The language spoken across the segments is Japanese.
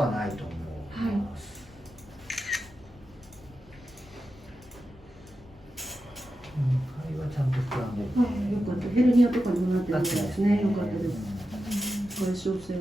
はないと思います。肺はちゃんと膨らんでる、よかった。ヘルニアとかにもなってないですね。よかったです。外傷性の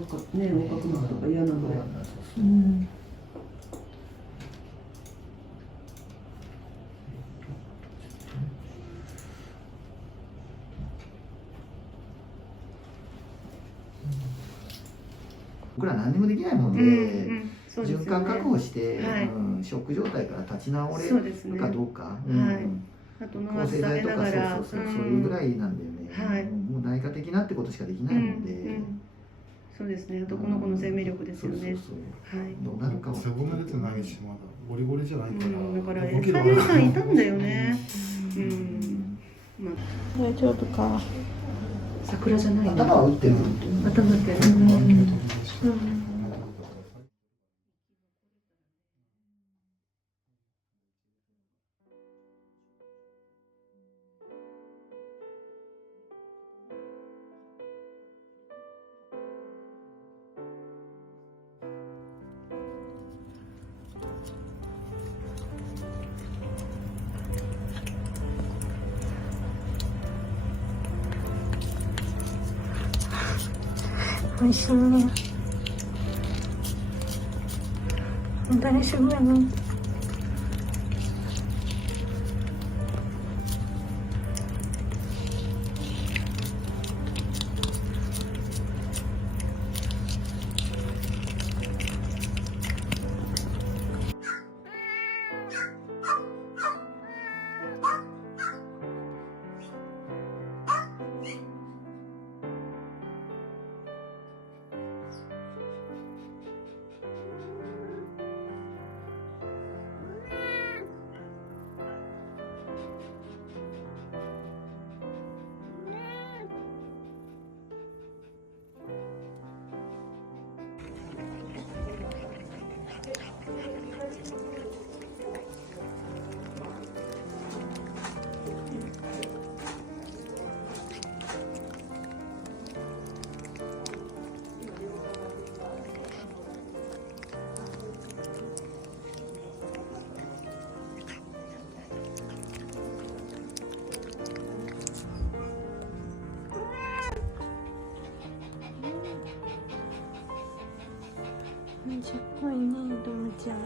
横隔膜とか嫌なので。僕ら何にもできないもんで、循環確保して、ショック状態から立ち直れるかどうか、あと抗生剤とかそういうぐらいなんだよね。もう内科的なってことしかできないもんで。そうですね。あとこの子の生命力ですよね。どうなるかは。背骨出てないし、まだゴリゴリじゃないから。だから3年間いたんだよね。大丈夫か。桜じゃない。頭は打ってる。頭打ってる。美味しいね。大丈夫やな。しょっぱいね、ドムちゃん。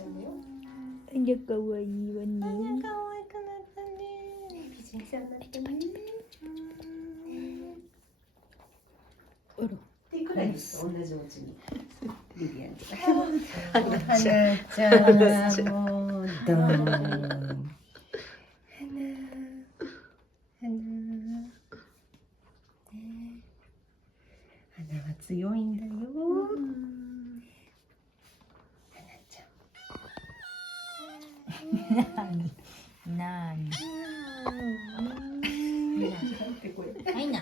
ちゃうよ。あら、かわいいわね。可愛くなったね。美人さんになったね。あら。っていうくらいですか、同じお家に。リリアンとか。花ちゃんもうどん。花は強いんだよ。花ちゃん。なに。ってこれ。はいな。